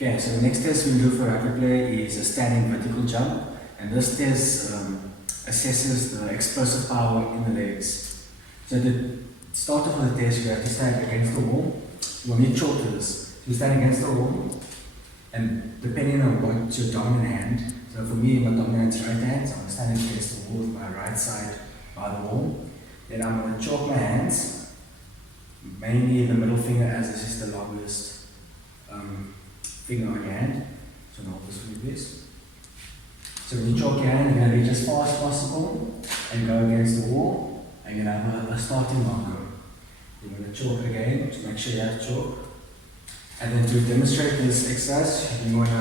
Okay, so the next test we do for Rugby Player is a standing vertical jump, and this test assesses the explosive power in the legs. So the start of the test, you have to stand against the wall. We'll need chalk to this. You stand against the wall, and depending on what's your dominant hand, so for me, my dominant is right hand, so I'm standing against the wall with my right side by the wall. Then I'm going to chalk my hands, mainly the middle finger, as this is the longest finger on your hand. So now this will be this. So when you chalk your hand, you're going to reach as far as possible and go against the wall, and you're going to have a starting marker. You're going to chalk again to make sure you have chalk. And then to demonstrate this exercise, you're going to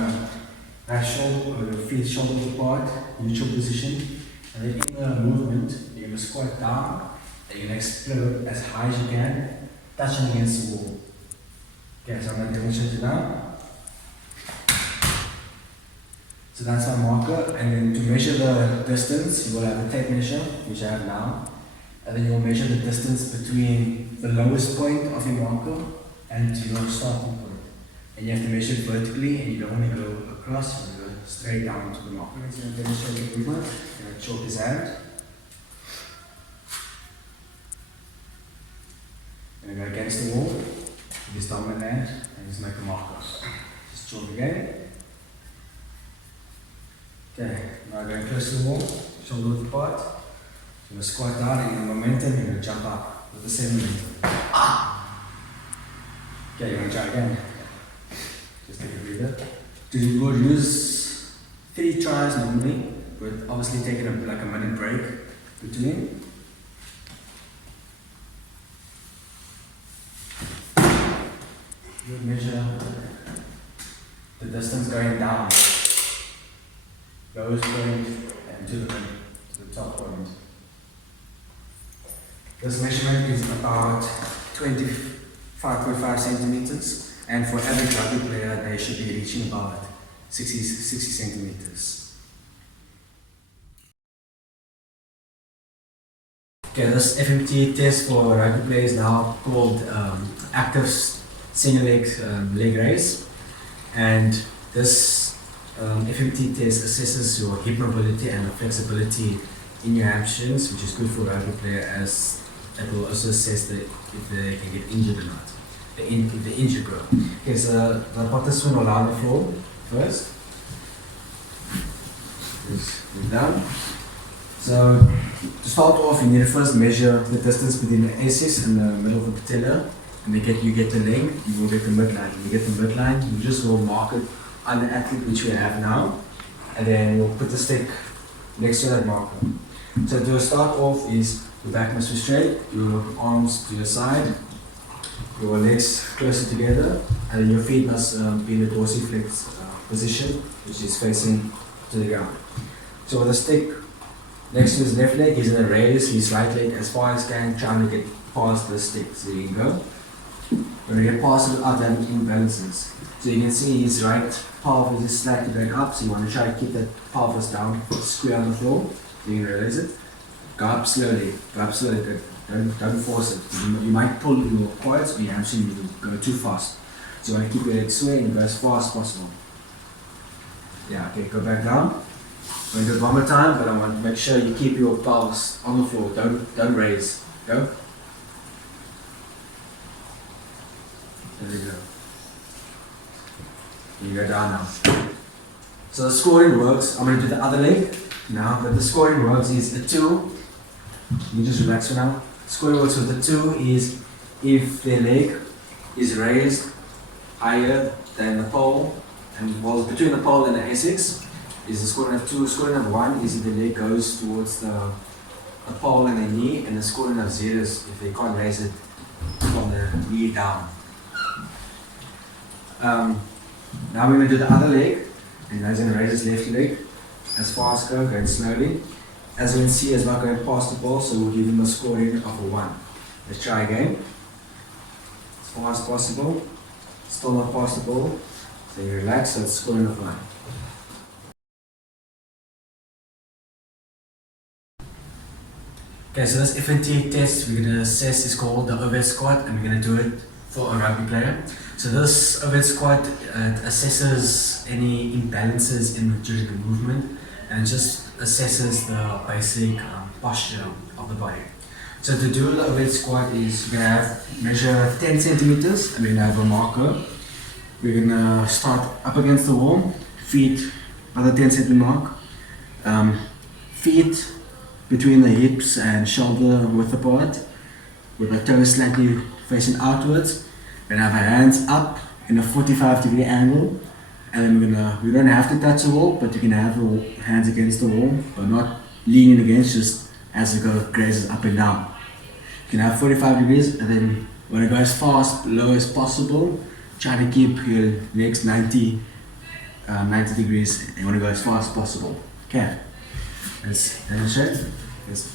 have your feet shoulders apart, neutral position, and then in the movement, you're going to squat down, and you're going to explode as high as you can, touching against the wall. Okay, so I'm going to demonstrate it now. So that's my marker, and then to measure the distance, you will have a tape measure, which I have now, and then you will measure the distance between the lowest point of your marker and your starting point. And you have to measure it vertically, and you don't want to go across, you want to go straight down to the marker. It's going to demonstrate the movement. You're going to chalk his hand. You're going to go against the wall with his dominant hand, and just make a marker. Just chalk again. Okay, now going close to the wall, shoulders apart. You're going to squat down, and in momentum, you're going to jump up with the same momentum. Okay, you're going to try again. Just take a breather. You will use 3 tries normally, but obviously taking like a minute break between. You measure the distance going down. Lowest point and to the top point. This measurement is about 25.5 centimeters, and for average rugby player, they should be reaching about 60 centimeters. Okay, this FMT test for rugby player is now called active single leg raise, and this FMT test assesses your hip mobility and the flexibility in your hamstrings, which is good for rugby player, as it will also assess if they can get injured or not, if the injury grow. Okay, so the participant will lie on the floor first. Just down. So to start off, you need to first measure the distance between the A6 and the middle of the patella, and you get the length. You will get the midline. When you get the midline, you just will mark it on the athlete, which we have now, and then we'll put the stick next to that marker. So to start off is your back must be straight, your arms to your side, your legs closer together, and then your feet must be in the Dorsi-flexion position, which is facing to the ground. So with the stick next to his left leg, he's going to raise his right leg as far as he can, trying to get past the stick. So you can go. When you get past it without having imbalances. So you can see his right pelvis is slightly going up, so you want to try to keep that pelvis down, square on the floor. So you can release it. Go up slowly, good. Don't force it. You might pull your quads or your hamstring, you go too fast. So you want to keep your legs swaying and go as fast as possible. Yeah, okay, go back down. I'm going to do it one more time, but I want to make sure you keep your pelvis on the floor. Don't raise. Go. There we go. You go down now. So the scoring works. I'm going to do the other leg now, but the scoring works is a 2. You just relax for now. Scoring works with the 2 is if the leg is raised higher than the pole, and well, between the pole and the A6 is the scoring of 2. Scoring of 1 is if the leg goes towards the pole and the knee, and the scoring of 0 is if they can't raise it from the knee down. Now we're going to do the other leg, and he's going to raise his left leg as far as go, going slowly. As you can see, he's not going past the ball, so we'll give him a scoring of a 1. Let's try again. As far as possible. Still not past the ball. So you relax, so it's scoring of 1. Okay, so this FMT test we're going to assess is called the overhead squat, and we're going to do it for a rugby player. So this overhead squat assesses any imbalances during the movement and just assesses the basic posture of the body. So to do the overhead squat is we're going to measure 10 centimeters and we're going to have a marker. We're going to start up against the wall, feet by the 10 centimeter mark, feet between the hips and shoulder width apart, with the toes slightly facing outwards. We're going to have our hands up in a 45-degree angle, and then we don't have to touch the wall, but you can have your hands against the wall, but not leaning against, just as it grazes up and down. You can have 45 degrees, and then you want to go as far as low as possible. Try to keep your legs 90 degrees, and you want to go as far as possible. Okay, let's demonstrate. Let's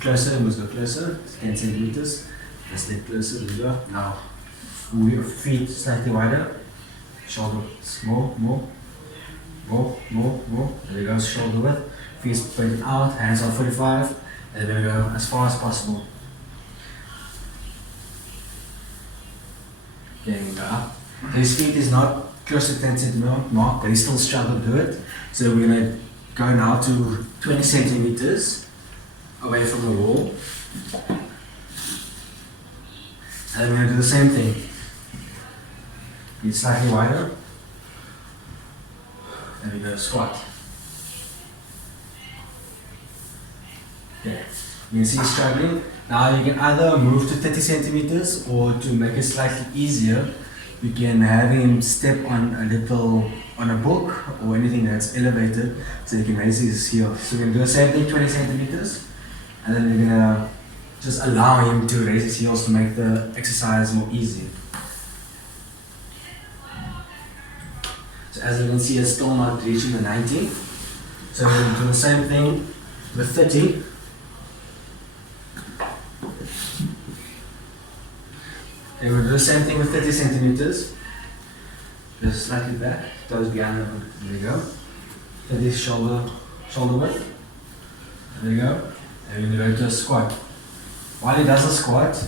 closer, let's go closer, 10 centimeters. Let's get closer, there we go. Now, move your feet slightly wider, shoulders more. There we go, shoulder width. Feet pointing out, hands on 45, and then we go as far as possible. Okay, we go up. His feet is not close to 10 centimeter mark, but he still struggles to do it. So we're going to go now to 20 centimeters away from the wall. And we're going to do the same thing. Feet slightly wider. And we go squat. Okay. You can see he's struggling. Now you can either move to 30 centimeters or to make it slightly easier, you can have him step on a book or anything that's elevated so you can raise his heel. So we're going to do the same thing, 20 centimeters. And then we're going to just allow him to raise his heels to make the exercise more easy. So as you can see, it's still not reaching the 90. So we're going to do the same thing with 30. Okay, we'll do the same thing with 30 centimeters. Just slightly back, toes behind the hook. There you go. 30 shoulder width. There you go. And we're going to go to a squat. While he does a squat,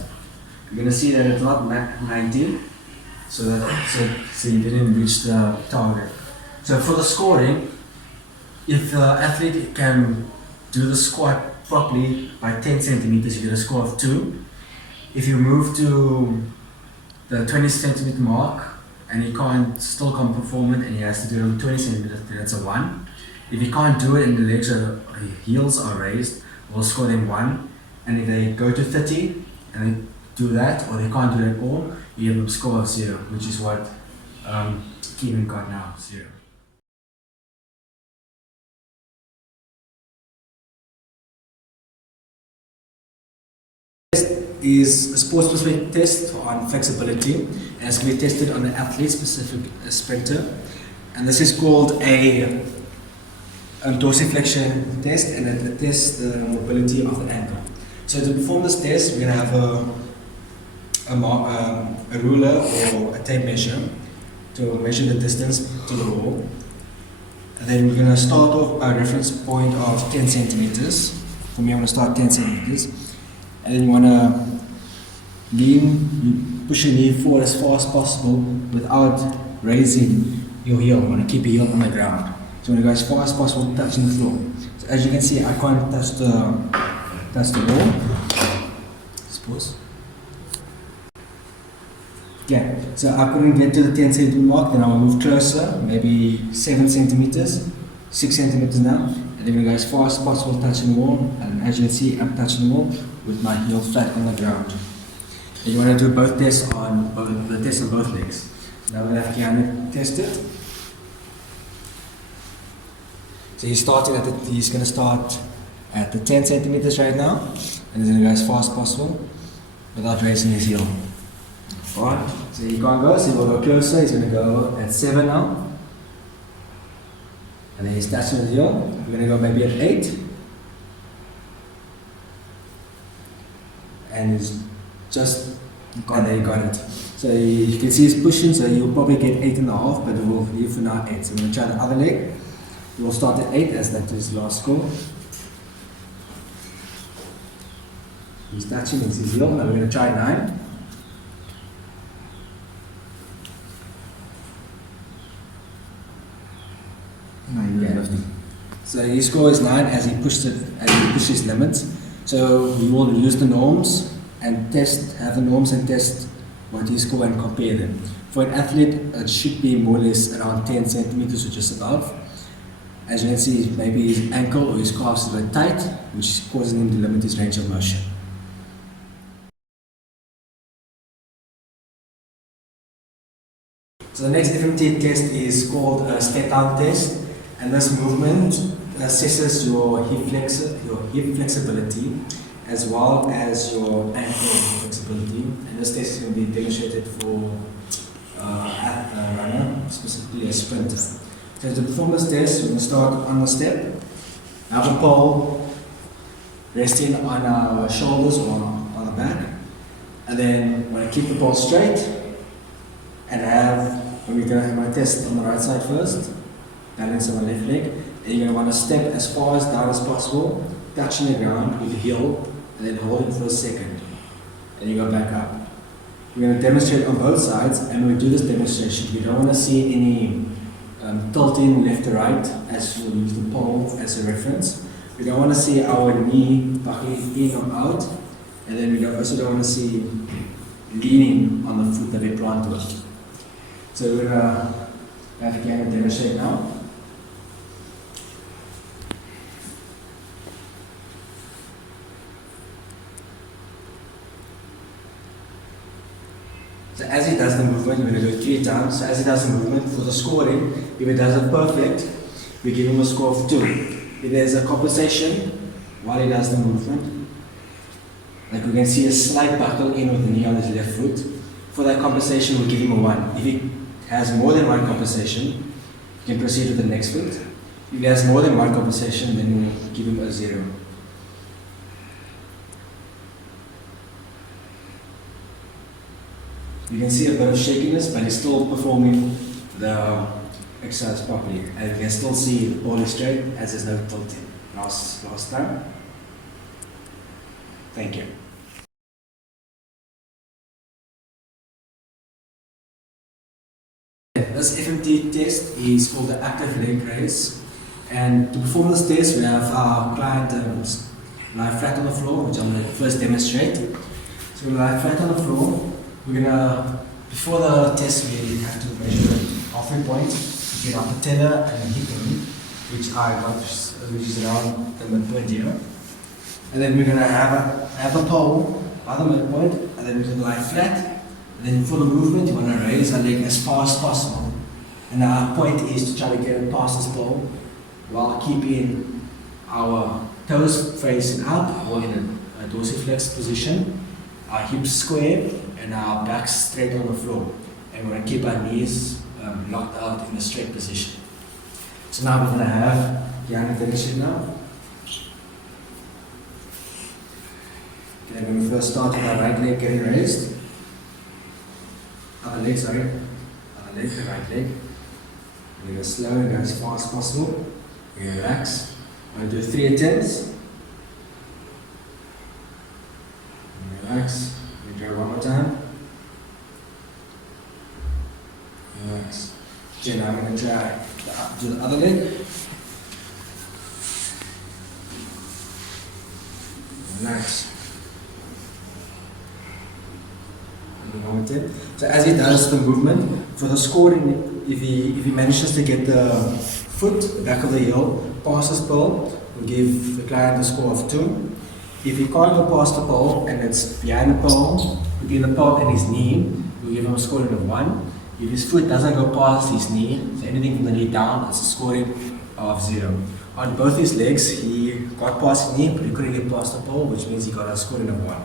you're going to see that it's not 90, so you didn't reach the target. So for the scoring, if the athlete can do the squat properly by 10 centimeters, you get a score of 2. If you move to the 20 centimeter mark and still can't perform it and he has to do it on 20 centimeters, then it's a 1. If he can't do it and the legs heels are raised, we'll score them 1. And if they go to 30 and they do that, or they can't do it at all, you give them a score of 0, which is what Keenan got now, 0. Test is a sport-specific test on flexibility, and it's going to be tested on an athlete-specific sprinter. And this is called a Dorsi-flexion test, and it tests the mobility of the ankle. So to perform this test, we're going to have a ruler or a tape measure to measure the distance to the wall. And then we're going to start off by a reference point of 10 centimeters. For me, I'm going to start 10 centimeters. And then you want to push your knee forward as far as possible without raising your heel. You want to keep your heel on the ground. So you want to go as far as possible, touching the floor. So as you can see, I can't touch the wall. Suppose. Okay, so I couldn't get to the 10 centimeter mark, then I'll move closer, maybe 7 centimeters, 6 centimeters now, and then we go as far as possible touching the wall, and as you can see, I'm touching the wall with my heel flat on the ground. And you want to do both tests on both legs. So now we're going to have Keanu test it. So he's going to start at the 10 centimeters right now, and he's going to go as far as possible without raising his heel. Alright, so he can't go, so he will go closer. He's going to go at 7 now, and then he's touching his heel. We're going to go maybe at 8, and he's just and there you got it. So you can see he's pushing, so you'll probably get 8.5, but we'll leave for now 8. So we're going to try the other leg. We'll start at 8 as that is last score. He's touching his heel. Now we're going to try 9. So his score is 9 as he pushed his limits. So we will use the norms and have the norms and test what he scored and compare them. For an athlete, it should be more or less around 10 centimeters or just above. As you can see, maybe his ankle or his calf is a bit tight, which is causing him to limit his range of motion. So the next FMT test is called a step down test, and this movement assesses your hip flexibility as well as your ankle flexibility. And this test is going to be demonstrated for a runner, specifically a sprinter. So to perform this test, we're going to start on the step, have a pole resting on our shoulders or on the back, and then we're going to keep the pole straight, and we're going to have my test on the right side first, balance on the left leg, and you're going to want to step as far as down as possible, touching the ground with the heel, and then hold it for a second, and you go back up. We're going to demonstrate on both sides, and when we do this demonstration, we don't want to see any tilting left to right, as we'll use the pole as a reference. We don't want to see our knee buckling in or out, and then we also don't want to see leaning on the foot that we plant with. So we're going to have again demonstrate now. So as he does the movement, we're going to do it 3 times. So as he does the movement, for the scoring, if he does it perfect, we give him a score of 2. If there's a compensation while he does the movement, like we can see a slight buckle in with the knee on his left foot, for that compensation we'll give him a 1. If he has more than 1 compensation, you can proceed with the next foot. If he has more than 1 compensation, then we'll give him a 0. You can see a bit of shakiness, but he's still performing the exercise properly. And you can still see the ball is straight as there's no tilting. Last time. Thank you. This FMT test is called the active leg raise. And to perform this test, we have our client lie flat on the floor, which I'm going to first demonstrate. So we lie flat on the floor. We're gonna, before the test, we have to measure halfway point between our patella and the hip bone, which is around the midpoint here. And then we're gonna have a pole by the midpoint, and then we're gonna lie flat. And then for the movement, you wanna raise our leg as far as possible. And our point is to try to get it past this pole while keeping our toes facing up or in a dorsiflex position, our hips square, and our backs straight on the floor. And we're going to keep our knees locked out in a straight position. So now we're going to have Jan finish it now. Okay, when we first start with our right leg getting raised. Other leg, right leg. We're going to slow and go as fast as possible. We're going to relax. We're going to do 3 attempts. Relax. We go one more time. Relax. Okay, now I'm going to try do the other leg. Relax. And one more time. So as he does the movement, for the scoring, if he manages to get the foot, the back of the heel, past his pole, we'll give the client a score of 2. If he can't go past the pole and it's behind the pole, between the pole and his knee, we'll give him a scoring of 1. If his foot doesn't go past his knee, so anything from the knee down, it's a scoring of 0. On both his legs, he got past his knee, but he couldn't get past the pole, which means he got a scoring of 1.